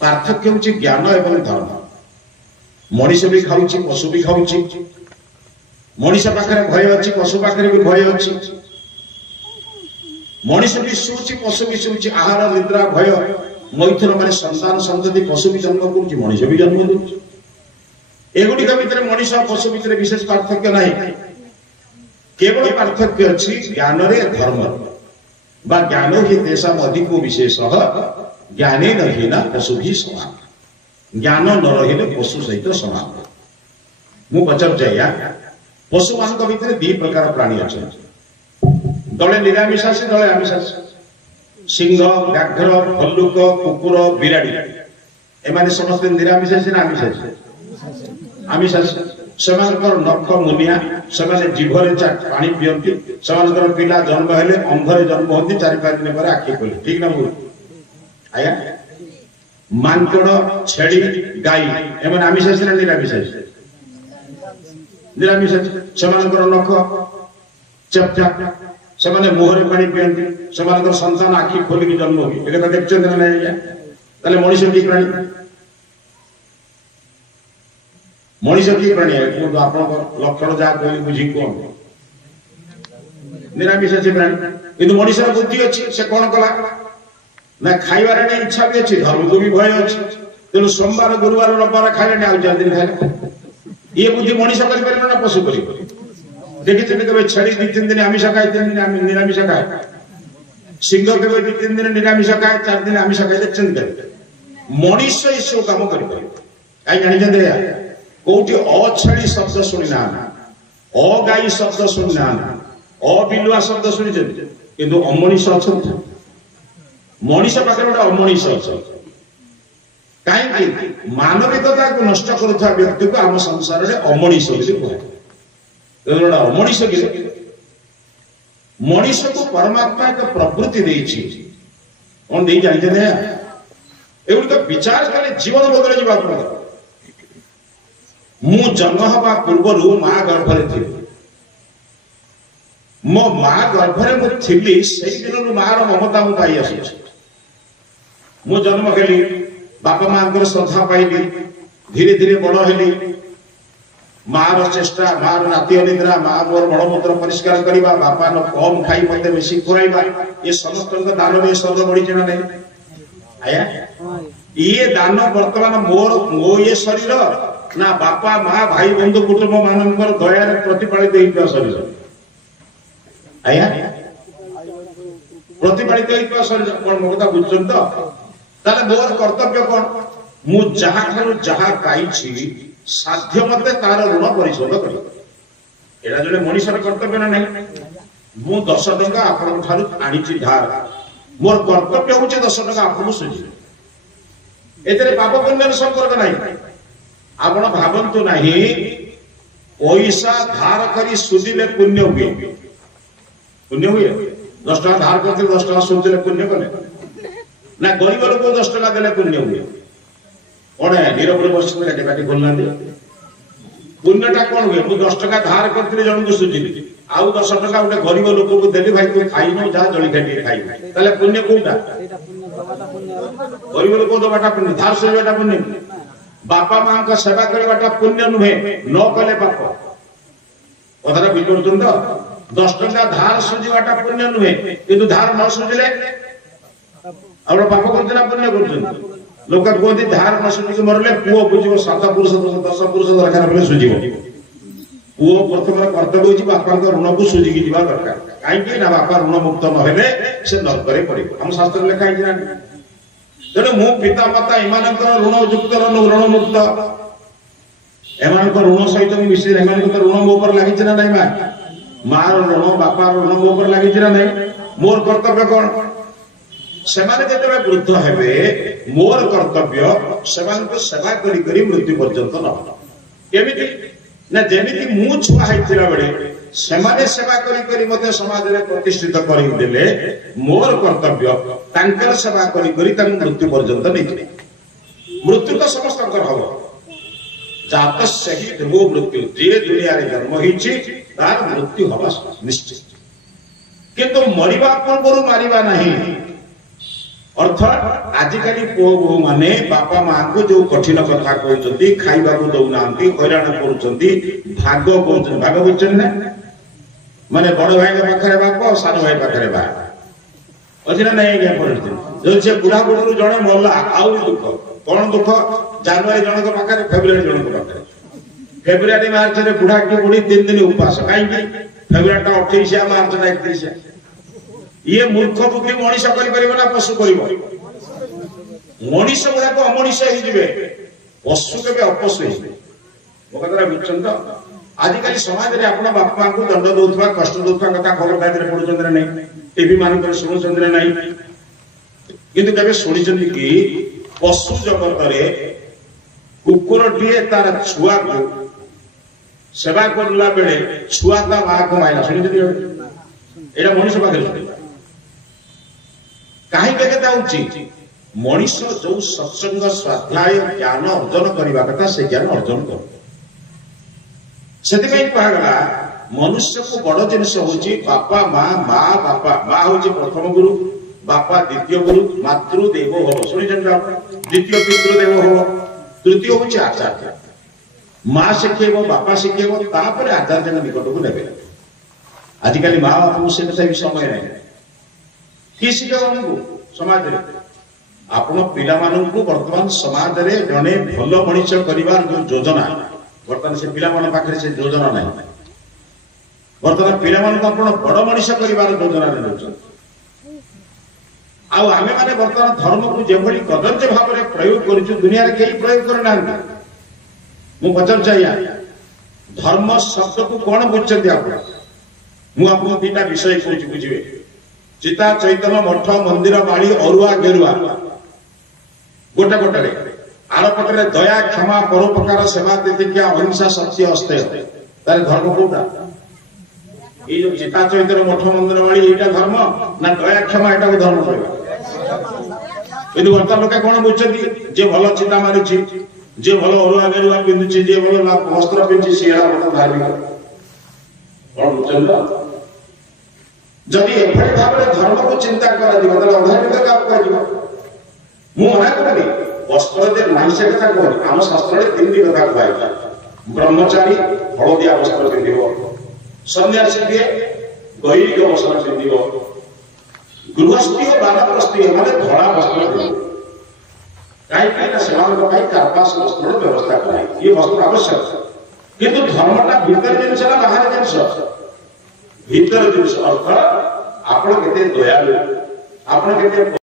पार्थक्य होची ज्ञान एवं धर्म। मनीष भी खाऊची पशु भी खाऊची, मनीष पाखरे भय अच्छी पशु पाखरे भी भय अच्छी, मनीष भी शोची पशु भी शोची, आहार निद्रा भय मैथुन माने संतान संतति पशु भी जन्म करूची मनीष भी जन्म दउची। एगुड़िक भितर मनीष पशु भितर विशेष पार्थक्य नहीं, केवल पार्थक्य अच्छी ज्ञान रे धर्म बा ज्ञान ही तेषाम अधिक विशेष ज्ञाने न पशु भी समान, ज्ञान न रहिले पशु सहित समान। मु पचार जाया पशु मान भितर दी प्रकार प्राणी अच्छा, दले निरामिषासी दले आमिषासी। सिंह व्याघ्र भल्लुक कुकुर बिराड़ी एमाने समस्त निरामिषासी ना आमिषासी? आमिषासी। सेमानकर नख मुनिया, सेमाने जीभरे पानी पियंती, सेमानकर पिला जन्म हेले अंधरे जन्म होती, 4-5 दिन पर आखि खोले, ठीक ना बोल आया? मांकड़ छेड़ी गाई एमाने आमिषासी ना निरामिषासी? निरामिषासी। सेमानकर नख चपचा, सेमाने मुहरे पानी पियंती, सेमानकर संतान आखि खोलिक जन्म होगी, एकथा देखछन ना नहीं? ताले मनीष की प्राणी, मनीष की प्राणी है आप लक्षण जहाँ कहली बुझी कौन निरामिषासी प्राणी। किंतु मनीष बुद्धि अच्छी, से कौन कला ना खाइबार नहीं इच्छा भी अच्छी, धर्म को भी भय अच्छी, तेणु सोमवार गुरुवार रविवार खाइले आज 4 दिन खाइले, ये बुद्धि मनीष कर ना पशु कर? देखिए कभी छड़ी 2-3 दिन आमिष खाए, 3 दिन निरामिष खाए, सिंह केवल 2-3 दिन निरामिष खाए, 4 दिन आमिष खाए, देखते मनीष ये सब कम कर कोटी अछड़ी शब्द शुणी ना, अगाई शब्द शुणी ना, अबिलुआ शब्द शुणी, किंतु अमनीष अच्छा, मनीष पाखे गोटे अमनीष अच्छा। कहीं मानविकता को नष्ट करुवा व्यक्ति को आम संसार में अमनीष कहे। अमनीष मनीष को परमात्मा एक प्रवृत्ति देछि, कौन दे जानते एगुड़िक विचार कले जीवन बदल जावा। मु जन्म हवा पूर्वर माँ गर्भरे थी, मो माँ गर्भरे मु थिली, से दिन मार ममता मु पाई आसुछि। मु जन्म हेली, बापा माँ श्रद्धा पाइली, धीरे धीरे बड़ हेली, मार चेष्टा, मार राति अनिद्रा, माँ मोर मलमूत्र परिष्कार करवा, बापा न कम खाई मते बेसी खुआइबा, ये समस्त दान में शब्द बढ़ी ना नहीं आया? ये दान वर्तमान मोर मो ये शरीर ना बापा माँ भाई बंधु कुटुंब मानकर दया प्रतिपालित होता शरीर आया? प्रतिपालित होता शरीर कौन मो कथा बुझुछन तो? ताले मोर कर्तव्य कौन? मु जहा ठारू जहा पाइछि साध्य मते तार ऋण परिशोध करिबो, एटा जने मनीषर कर्तव्य ना नहीं? मु 10 टका आपन ठारू आनिछि धार, मोर कर्तव्य होछि 10 टका आपन सुझिबे, एतरे पाप पुण्यर संपर्क नहीं। आपण भावंतु नहीं पैसा धार करी सुझिले पुण्य हुए, पुण्य हुए? 10 टका धार करते 10 टका सुझिले पुण्य कले ना? गरीब लोक 10 टका देले पुण्य हुए? कौन है नीरव बस बाटी खोलना पुण्यटा कौन हुए? मुझे 10 टका धार करते जन को सुझिली, आउ 10 टका गोटे गरीब लोक को देली, भाई तू खाई न जहाँ जलिखा टे खाई, ताले पुण्य कोटा? गरीब लोक दबाटा पुण्य, धार सुझाटा पुण्य। बापा माँ का सेवा करवाटा पुण्य नुहे, न कले पाप। कथा बुझुन तो? 10 टका धार सुझाटा पुण्य नुहे, किंतु धार न सुझिले आप पाप करते पुण्य कर? लोक कहते धार न सुझिक मरले पुओ बुझिब, 7 पुरुष 10 पुरुष दरकार बेले सुझिब। पुओ प्रथम कर्तव्य होछि बापा ऋण को सुझिकी जीवा दरकार, कहीं ना बापा ऋण मुक्त नहेले से नरकरे पड़िबो, हम शास्त्र लेखा है। तेणु मु पिता माता एमानकर ऋण युक्त ऋण मुक्त, एमानकर ऋण सहित मिसी एमानकर ऋण मो पर लागि ना नहीं? मार ऋण बापा ऋण मो पर लागि ना नहीं? मोर कर्तव्य कौन? सेमाने जेतेबे वृद्ध हेबे मोर कर्तव्य सेमान को सेवा करी करी मृत्यु पर्यंत न केमिति ना जेमिति मु छुआ हैतिला बेले सेमाने सेवा करी करी मते समाज रे प्रतिष्ठित करी देले, मोर कर्तव्य तांकर सेवा करी करी तांक मृत्यु पर्यंत नहीं। मृत्यु तो समस्त हबो, जात सही ध्रुव मृत्यु, जे दुनिया रे जन्म हिची तार मृत्यु हबा निश्चित, किंतु मरिबा पूर्व मारिबा नहीं। अर्थात आजिकली पुओ बो माने बापा मां को जो कठिन कथा कहउछंती खाइबा को दउनांती हैरान करूछंती भाग कहउछंती भाग बुझछन ना माने बड़ भाई के पाखरे बाप सानो भाई पाखरे बा अजिना नहीं गया पड़ते जो से बुढ़ा बुढ़ू जणे मरला आउ दुख कोन दुख जनवरी जण के पाखरे फेब्रुआरी जण के पाखरे फेब्रुआरी मार्च रे बुढ़ा के बुढ़ी 3 दिन उपवास काई फेब्रुआरी टा 28 मार्च टा 31 ये मूर्ख बुद्धि मनीष करि परिबो ना पशु करिवो मनीष गुडा को अमनीष हे जिवे पशु के अपशु हे ओ कतरा बुझछन तो आजिकली समाज रे अपना बाप मां को दंड दउथवा कष्ट दउथवा कथा खबर कागज रे पढुचंद रे नै टीवी मान पर सुनुचंद रे नै किंतु कबे सुनिचंदी कि पशु जगत रे कुकुर टिए तार छुआ को सेवा करला बेले छुआ ता मां को माइला सुनिचंदी एटा मनीष पाखरे कहीं बेगता उचित मनीष जो सत्संग स्वाध्याय ज्ञान अर्जन करने कथा से ज्ञान अर्जन कर कहगला मनुष्य को बड़ जिनस होची बापा माँ माँ बापा माँ होची प्रथम गुरु बापा द्वितीय गुरु मातृ देव भव शुणी द्वितीय पितृदेव भव तृतीय होची आचार्य माँ शिखेब बापा शिखेब तापर आचार्य निकट को नेबे आजिकली माँ बापा को से समय नहीं कि शिखेबू समाज आपण पिला मानू वर्तमान समाज रे जने भल मनीष करिवार जो योजना वर्तमान से पिला मान पाखरे से योजना नहीं वर्तमान पिला मान आपण बड़ मनीष करिवार योजना रे दोछ आ आमे माने वर्तमान धर्म को जेभली कदर्य भाव रे प्रयोग करिछु दुनिया रे केही प्रयोग करना मु पचर चाहिया धर्म शब्द को कोन बुझछथि आपण मु आपको तीटा विषय कहूची बुझिबे चिता चैतन्य मठ मंदिर बाड़ी अरुआ गेरुआ गोटे गोटे आर पटे दया क्षमा परोपकार सेवा तितिक्षा अहिंसा सत्य अस्तेय तार धर्म कोटा ये जो चिता चैतन्य मठ मंदिर बाड़ी एटा धर्म ना दया क्षमा एटा को धर्म कहबा यदि वर्तमान लोक कोन बुझछथि जे भलो चिता मारुछि जे भलो अरुआ गेरुआ पिंदुछि जे भलो वस्त्र पिंछि सेरा भलो धार्मिक कोन बुझछन जदि एभली भाव धर्म को चिंता करा दिबा त अधार्मिक काम कर दिबा मु मना करबी वस्त्र दे नाही से कथा कहब हम शास्त्र रे तीन कथा कहै ब्रह्मचारी हळदिया वस्त्र पिंदिबो सन्यासी दे गैरिक वस्त्र पिंदिबो गृहस्थी वानप्रस्थी माने धळा वस्त्र पिंदिबो काई काई सेवा को कार्पास वस्त्र व्यवस्था कराई ये वस्त्र आवश्यक किंतु धर्मटा भीतर जिनस ना बाहर जिनस भीतर जिनस अर्थ आपण केते दयालु आपण केते